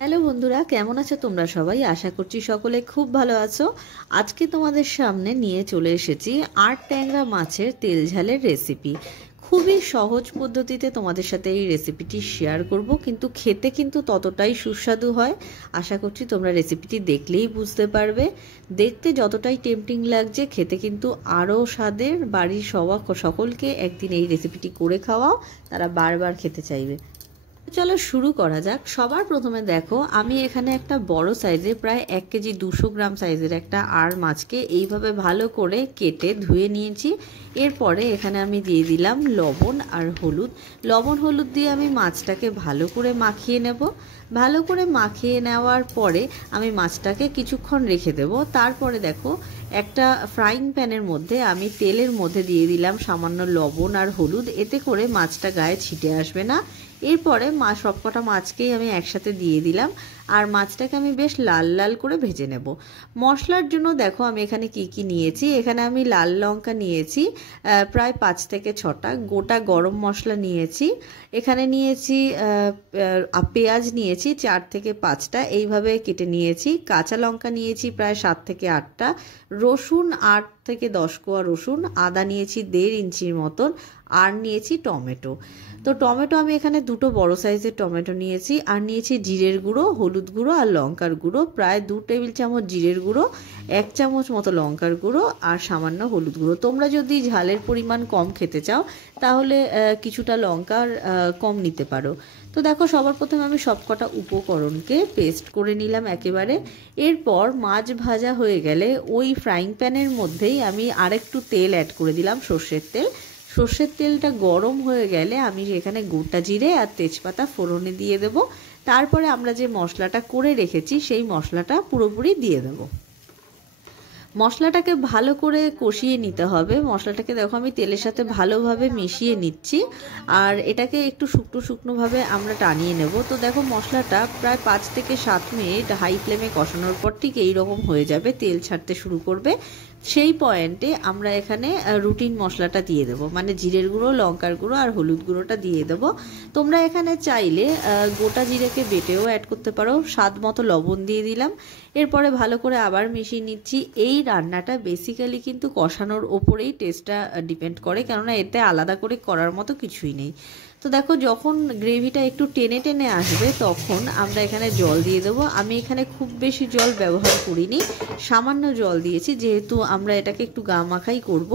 Hello বন্ধুরা, কেমন আছো তোমরা সবাই? আশা করছি সকলে খুব ভালো আছো। আজকে তোমাদের সামনে নিয়ে চলে এসেছি আট ট্যাংরা মাছের তেল ঝালের রেসিপি। খুবই সহজ পদ্ধতিতে তোমাদের সাথে এই রেসিপিটি শেয়ার করব, কিন্তু খেতে কিন্তু ততটাই সুস্বাদু হয়। আশা করছি তোমরা রেসিপিটি দেখলেই বুঝতে পারবে। দেখতে যতটাই টেম্পটিং লাগছে, খেতে কিন্তু আরও স্বাদের। বাড়ির সকলকে একদিন এই রেসিপিটি করে খাওয়াও, তারা বারবার খেতে চাইবে। চলো শুরু করা যাক। সবার প্রথমে দেখো, আমি এখানে একটা বড় সাইজে প্রায় 1 কেজি 200 গ্রাম সাইজের একটা আর মাছকে এইভাবে ভালো করে কেটে ধুয়ে নিয়েছি। এরপরে এখানে আমি দিয়ে দিলাম লবণ আর হলুদ। লবণ হলুদ দিয়ে আমি মাছটাকে ভালো করে মাখিয়ে নেব। ভালো করে মাখিয়ে নেওয়ার পরে আমি মাছটাকে কিছুক্ষণ রেখে দেব। তারপরে দেখো, একটা ফ্রাইং প্যানের মধ্যে আমি তেলের মধ্যে দিয়ে দিলাম সামান্য লবণ আর হলুদ, এতে করে মাছটা গায়ে ছিটে আসবে না। এরপরে সবকটা মাছকেই আমি একসাথে দিয়ে দিলাম, আর মাছটাকে আমি বেশ লাল লাল করে ভেজে নেব। মশলার জন্য দেখো আমি এখানে কি কি নিয়েছি। এখানে আমি লাল লঙ্কা নিয়েছি প্রায় 5 থেকে 6টা, গোটা গরম মশলা নিয়েছি, এখানে নিয়েছি পেঁয়াজ নিয়েছি 4 থেকে 5টা এইভাবে কেটে নিয়েছি, কাঁচা লঙ্কা নিয়েছি প্রায় 7 থেকে 8টা, রসুন 8 থেকে 10 কোয়া রসুন, আদা নিয়েছি 1.5 ইঞ্চির মতন, আর নিয়েছি টমেটো। তো টমেটো আমি এখানে দুটো বড় সাইজের টমেটো নিয়েছি, আর নিয়েছি জিরের গুঁড়ো, হলুদ গুঁড়ো আর লঙ্কার গুঁড়ো প্রায় 2 টেবিল চামচ জিরের গুঁড়ো, 1 চামচ মতো লঙ্কার গুঁড়ো আর সামান্য হলুদ গুঁড়ো। তোমরা যদি ঝালের পরিমাণ কম খেতে চাও তাহলে কিছুটা লঙ্কার কম নিতে পারো। তো দেখো, সবার প্রথমে আমি সবকটা উপকরণকে পেস্ট করে নিলাম একেবারে। এরপর মাছ ভাজা হয়ে গেলে ওই ফ্রাইং প্যানের মধ্যেই আমি আরেকটু তেল অ্যাড করে দিলাম, সর্ষের তেল। সর্ষের তেলটা গরম হয়ে গেলে আমি এখানে গোটা জিরে আর তেজপাতা ফোড়নে দিয়ে দেব। তারপরে আমরা যে মশলাটা করে রেখেছি সেই মশলাটা পুরোপুরি দিয়ে দেব। মশলাটাকে ভালো করে কষিয়ে নিতে হবে। মশলাটাকে দেখো আমি তেলের সাথে ভালোভাবে মিশিয়ে নিচ্ছি, আর এটাকে একটু শুকনো শুকনোভাবে আমরা টানিয়ে নেব। তো দেখো, মশলাটা প্রায় 5 থেকে 7 মিনিট হাই ফ্লেমে কষানোর পর ঠিক এইরকম হয়ে যাবে, তেল ছাড়তে শুরু করবে। সেই পয়েন্টে আমরা এখানে রুটিন মশলাটা দিয়ে দেবো, মানে জিরের গুঁড়ো, লঙ্কার গুঁড়ো আর হলুদ গুঁড়োটা দিয়ে দেবো। তোমরা এখানে চাইলে গোটা জিরেকে বেটেও অ্যাড করতে পারো। স্বাদ মতো লবণ দিয়ে দিলাম। এরপরে ভালো করে আবার মিশিয়ে নিচ্ছি। এই রান্নাটা বেসিক্যালি কিন্তু কষানোর ওপরেই টেস্টটা ডিপেন্ড করে, কেননা এতে আলাদা করে করার মতো কিছুই নেই। তো দেখো, যখন গ্রেভিটা একটু টেনে টেনে আসবে তখন আমরা এখানে জল দিয়ে দেবো। আমি এখানে খুব বেশি জল ব্যবহার করিনি, সামান্য জল দিয়েছি, যেহেতু আমরা এটাকে একটু গা মাখাই করব।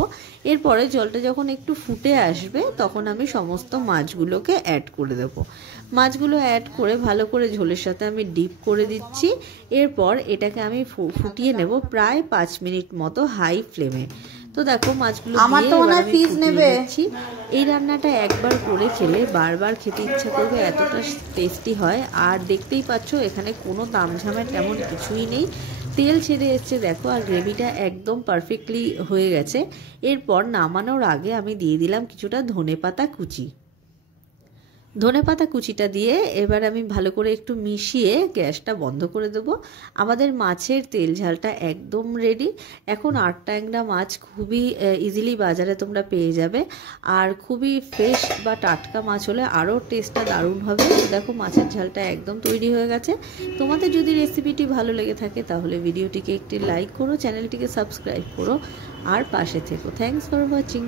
এরপরে জলটা যখন একটু ফুটে আসবে তখন আমি সমস্ত মাছগুলোকে অ্যাড করে দেব। মাছগুলো অ্যাড করে ভালো করে ঝোলের সাথে আমি ডিপ করে দিচ্ছি। এরপর এটাকে আমি ফুটিয়ে নেব প্রায় 5 মিনিট মতো হাই ফ্লেমে। তো দেখো, মাছগুলো দিয়ে এবার আমি ফুটিয়ে নিচ্ছি। এই রান্নাটা একবার করে খেলে বারবার খেতে ইচ্ছা করবে, এতটা টেস্টি হয়। আর দেখতেই পাচ্ছ এখানে কোনো তামঝামের তেমন কিছুই নেই, তেল ছেড়ে এসছে দেখো, আর গ্রেভিটা একদম পারফেক্টলি হয়ে গেছে। এরপর নামানোর আগে আমি দিয়ে দিলাম কিছুটা ধনেপাতা কুচি। ধনেপাতা কুচিটা দিয়ে এবার আমি ভালো করে একটু মিশিয়ে গ্যাসটা বন্ধ করে দেব। আমাদের মাছের তেল ঝালটা একদম রেডি। এখন আট ট্যাংরা মাছ খুবই ইজিলি বাজারে তোমরা পেয়ে যাবে, আর খুবই ফ্রেশ বা টাটকা মাছ হলে আরও টেস্টটা দারুণ হবে। দেখো, মাছের ঝালটা একদম তৈরি হয়ে গেছে। তোমাদের যদি রেসিপিটি ভালো লেগে থাকে তাহলে ভিডিওটিকে একটি লাইক করো, চ্যানেলটিকে সাবস্ক্রাইব করো আর পাশে থেকো। Thanks for watching.